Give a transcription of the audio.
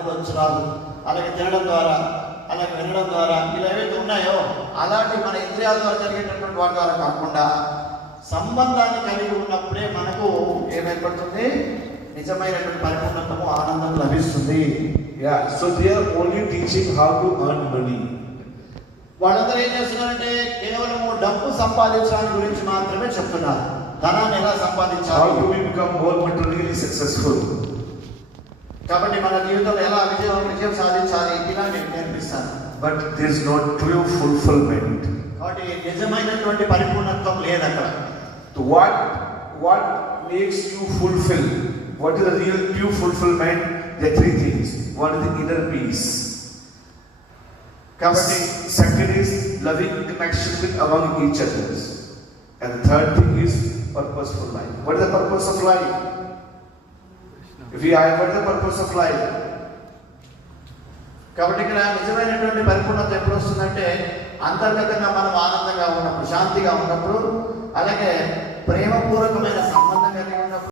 ఆనందోత్సరాలు, అలాగే తినడం ద్వారా, అలాగే వినడం ద్వారా, ఇలా ఏవైతే ఉన్నాయో అలాంటి మన ఇంద్రియాల ద్వారా జరిగేటటువంటి వాటి ద్వారా కాకుండా సంబంధాన్ని కలిగి ఉన్నప్పుడే మనకు ఏమైపడుతుంది, నిజమైనటువంటి పరిపూర్ణతము, ఆనందం లభిస్తుంది. So they are only teaching how to earn money. వాళ్ళందరూ ఏం చేస్తున్నారంటే కేవలం డబ్బు సంపాదించడానికి గురించి మాత్రమే చెప్తున్నారు. ధనాన్ని ఎలా సంపాదించాలి, how do we become more materially successful. కాబట్టి మన జీవితంలో ఎలా విజయం సాధించాలి ఇలా నేను నేర్పిస్తాను. But there is no true fulfillment. కాబట్టి నిజమైనటువంటి పరిపూర్ణత్వం లేదు అక్కడ. So what makes you fulfill? What is the real true fulfillment? There are three things. One is the inner peace. కాబట్టి Second is loving connection with among each others. And the third thing is purposeful life. What is the purpose of life? If we are, what is the purpose of life? కాబట్టి ఇక్కడ నిజమైనటువంటి పరిపూర్ణత ఎప్పుడు వస్తుందంటే అంతర్గతంగా మనం ఆనందంగా ఉన్నప్పుడు, శాంతిగా ఉన్నప్పుడు, అలాగే ప్రేమపూర్వకమైన